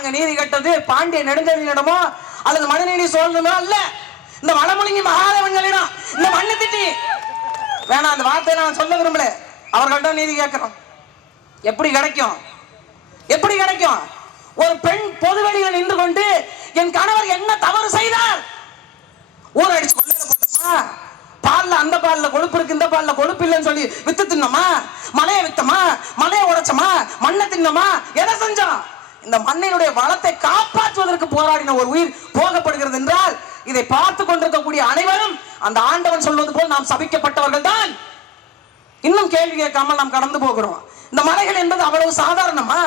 நாங்க நீதி கட்டது பாண்டிய நெடுஞ்செழியனிடமோ அல்லது மனுநீதி சோழனோ அல்ல. இந்த வடமொழிங்கி மகாதேவன்களிடம் இந்த மண்ணு திட்டி. வேணாம் அந்த வார்த்தையை நான் சொல்ல விரும்பல. அவர்கள்ட்ட நீதி கேட்கிறோம். எப்படி கிடைக்கும்? எப்படி கிடைக்கும்? ஒரு பெண் பொது வெளியில் நின்று கொண்டு என் கணவர் என்ன தவறு செய்தார்? ஊர் அடிச்சு கொள்ளையில போட்டோமா? பால்ல அந்த பால்ல கொழுப்பு இருக்கு இந்த பால்ல கொழுப்பு இல்லைன்னு சொல்லி வித்து தின்னோமா? மலையை வித்தமா? மலையை உடைச்சோமா? மண்ணை தின்னோமா? எதை செஞ்சோம்? இந்த மண்ணினுடைய வளத்தை காப்பாற்றுவதற்கு போராடின ஒரு உயிர் போகப்படுகிறது என்றால் இதை பார்த்து கொண்டிருக்கக்கூடிய அனைவரும் அந்த ஆண்டவன் சொல்வது போல் நாம் சபிக்கப்பட்டவர்கள் தான். இன்னும் கேள்வி கேட்காமல் நாம் கடந்து போகிறோம். இந்த மலைகள் என்பது அவ்வளவு சாதாரணமா?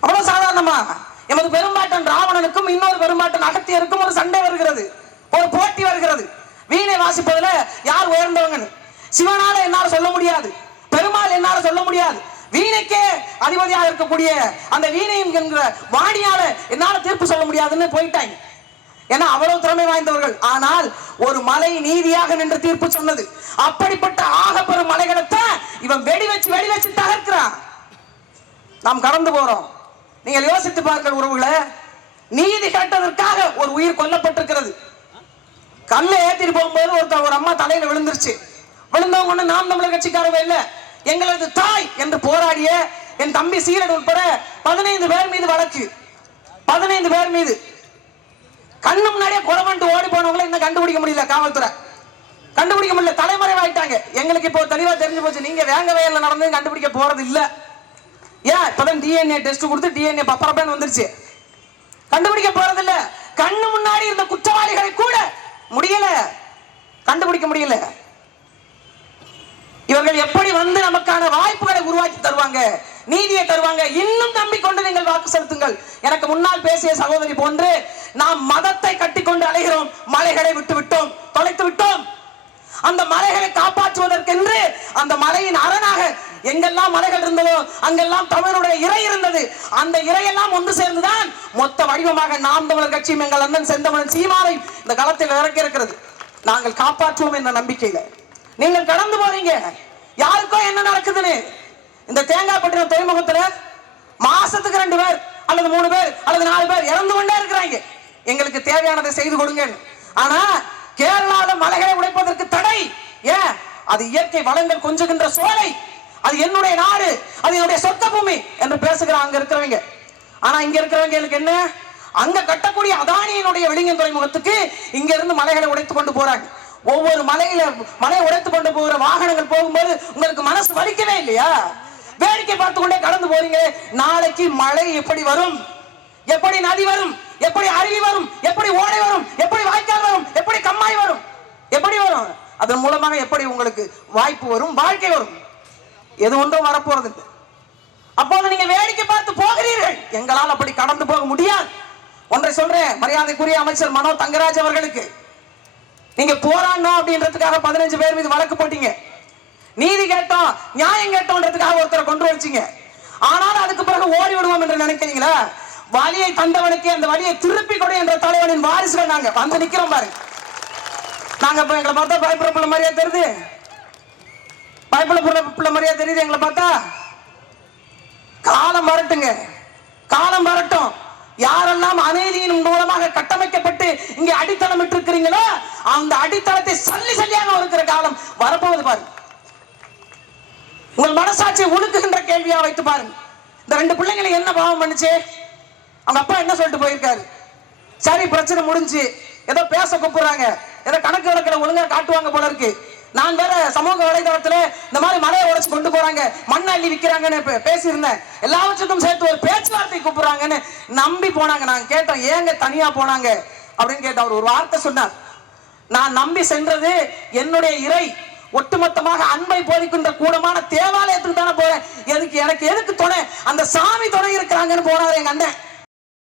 அவ்வளவு சாதாரணமா? எமது பெரும்பாட்டன் ராவணனுக்கும் இன்னொரு பெரும்பாட்டன் அகத்தியருக்கும் ஒரு சண்டை வருகிறது. ஒரு போட்டி வருகிறது. வீணை வாசிப்பதுல யார் உயர்ந்தவங்க சிவனால என்னால சொல்ல முடியாது. பெருமாள் என்னால சொல்ல முடியாது. வீணைக்கே அதிபதியாக இருக்கக்கூடிய அந்த வீணையும் என்கிற வாணியால என்னால தீர்ப்பு சொல்ல முடியாதுன்னு போயிட்டாங்க ஏன்னா அவ்வளவு திறமை வாய்ந்தவர்கள். ஆனால் ஒரு மலை நீதியாக நின்று தீர்ப்பு சொன்னது. அப்படிப்பட்ட ஆகப்பெரும் மலைகளைத்தான் இவன் வெடி வச்சு வெடி வச்சு தகர்க்கிறான். நாம் கடந்து போறோம். நீங்கள் யோசித்து பார்க்க உறவுகளை நீதி கேட்டதற்காக ஒரு உயிர் கொல்லப்பட்டிருக்கிறது. கல்லை ஏத்திட்டு போகும்போது ஒருத்தர் ஒரு அம்மா தலையில விழுந்துருச்சு. விழுந்தவங்க ஒண்ணு நாம் தமிழர் கட்சிக்காரவே இல்லை. எங்களது தாய் என்று போராடிய என் தம்பி சீரன் உட்பட பதினைந்து பேர் மீது வழக்கு. பதினைந்து பேர் மீது. கண்ணு முன்னாடியே குறவன்ட்டு ஓடி போனவங்களை இன்னும் கண்டுபிடிக்க முடியல காவல்துறை. கண்டுபிடிக்க முடியல தலைமறைவாயிட்டாங்க எங்களுக்கு இப்போ தெளிவா தெரிஞ்சு போச்சு. நீங்க வேங்க வயல்ல நடந்து கண்டுபிடிக்க போறது இல்ல. ஏன்? இப்பதான் டிஎன்ஏ டெஸ்ட் கொடுத்து டிஎன்ஏ பப்பரப்பேன் வந்துருச்சு. கண்டுபிடிக்க போறது இல்ல. கண்ணு முன்னாடி இருந்த குற்றவாளிகளை கூட முடியல. கண்டுபிடிக்க முடியல இவர்கள் எப்படி அதற்கான வாய்ப்புகளை உருவாக்கி தருவாங்க. நீதியை தருவாங்க. இன்னும் நம்பிக்கொண்டு நீங்கள் வாக்கு செலுத்துங்கள். எனக்கு முன்னால் பேசிய சகோதரி போன்று நாம் மதத்தை கட்டிக்கொண்டு அலைகிறோம். மலைகளை விட்டு விட்டோம் தொலைத்து விட்டோம். அந்த மலைகளை காப்பாற்றுவதற்கென்று அந்த மலையின் அரணாக எங்கெல்லாம் மலைகள் இருந்ததோ அங்கெல்லாம் தமிழனுடைய இறை இருந்தது. அந்த இறையெல்லாம் ஒன்று சேர்ந்துதான் மொத்த வடிவமாக நாம் தமிழர் கட்சியும் எங்கள் அண்ணன் செந்தமிழன் சீமானை இந்த களத்தில் இறக்கி இருக்கிறது. நாங்கள் காப்பாற்றுவோம் என்ற நம்பிக்கையில. நீங்கள் கடந்து போறீங்க. யாருக்கோ என்ன நடக்குதுன்னு? இந்த தேங்காய் பட்டின துறைமுகத்துல மாசத்துக்கு ரெண்டு பேர் அல்லது மூணு பேர் அல்லது நாலு பேர் இறந்து கொண்டே இருக்கிறாங்க. எங்களுக்கு தேவையானதை செய்து கொடுங்க ஆனா கேரளால மலைகளை உடைப்பதற்கு தடை. ஏன்? அது இயற்கை வளங்கள் கொஞ்சுகின்ற சோலை. அது என்னுடைய நாடு அது என்னுடைய சொத்த பூமி என்று பேசுகிற அங்க இருக்கிறவங்க. ஆனா இங்க இருக்கிறவங்களுக்கு என்ன? அங்க கட்டக்கூடிய அதானியினுடைய வெளிங்க துறைமுகத்துக்கு இங்க இருந்து மலைகளை உடைத்து கொண்டு போறாங்க. ஒவ்வொரு மலையில மலையை உடைத்து கொண்டு போகிற வாகனங்கள் போகும்போது உங்களுக்கு மனசு வலிக்கவே இல்லையா? வேடிக்கை பார்த்து கொண்டே கடந்து போறீங்க நாளைக்கு மழை எப்படி வரும்? எப்படி நதி வரும்? எப்படி அருவி வரும்? எப்படி ஓடை வரும்? எப்படி வாய்க்கால் வரும்? எப்படி கம்மாய் வரும்? எப்படி வரும்? அதன் மூலமாக எப்படி உங்களுக்கு வாய்ப்பு வரும் வாழ்க்கை வரும்? எது ஒன்றும் வரப்போறது இல்லை. அப்போது நீங்க வேடிக்கை பார்த்து போகிறீர்கள். எங்களால் அப்படி கடந்து போக முடியாது. ஒன்றை சொல்றேன் மரியாதைக்குரிய அமைச்சர் மனோ தங்கராஜ் அவர்களுக்கு. நீங்க போராடணும் அப்படின்றதுக்காக பதினஞ்சு பேர் மீது வழக்கு போட்டீங்க. நீதி கேட்டோம் நியாயம் கேட்டோன்றதுக்காக ஒருத்தரை கொண்டு வச்சீங்க ஆனாலும் அதுக்கு பிறகு ஓடி விடுவோம் என்று நினைக்கிறீங்களா? வலியை தந்தவனுக்கு அந்த வழியை திருப்பி கொடு என்ற தலைவனின் வாரிசுகள் நாங்க வந்து நிக்கிறோம் பாருங்க நாங்க இப்ப எங்களை பார்த்தா பயப்பட பிள்ளை மாதிரியா தெரியுது? பயப்பட பிள்ளை பிள்ளை மாதிரியா தெரியுது எங்களை பார்த்தா? காலம் வரட்டுங்க. காலம் வரட்டும். யாரெல்லாம் அநீதியின் மூலமாக கட்டமைக்கப்பட்டு இங்கே அடித்தளமிட்டு இருக்கிறீங்களோ அந்த அடித்தளத்தை சல்லி சல்லியாக இருக்கிற காலம் வரப்போகுது பாருங்க உங்கள் மனசாட்சியை ஒழுக்குகின்ற கேள்வியா வைத்து பாருங்க. இந்த ரெண்டு பிள்ளைங்களை என்ன பாவம் பண்ணுச்சு? அவங்க அப்பா என்ன சொல்லிட்டு போயிருக்காரு? சரி பிரச்சனை முடிஞ்சு. ஏதோ பேச கூப்பிடுறாங்க. ஏதோ கணக்கு வழக்கில் ஒழுங்காக காட்டுவாங்க போல இருக்கு. நான் வேற சமூக வலைதளத்துல இந்த மாதிரி மலையை உடைச்சு கொண்டு போறாங்க. மண் அள்ளி விற்கிறாங்கன்னு பேசியிருந்தேன். எல்லாவற்றுக்கும் சேர்த்து ஒரு பேச்சுவார்த்தை கூப்பிடுறாங்கன்னு நம்பி போனாங்க. நாங்க கேட்டோம் ஏங்க தனியா போனாங்க? அப்படின்னு கேட்ட அவர் ஒரு வார்த்தை சொன்னார். நான் நம்பி சென்றது என்னுடைய இறை ஒட்டுமொத்தமாக அன்பை போதிக்கின்ற கூடமான தேவாலயத்துக்கு தானே போறேன். எதுக்கு எனக்கு எதுக்கு துணை? அந்த சாமி துணை இருக்கிறாங்கன்னு போனார் எங்க அண்ணன்.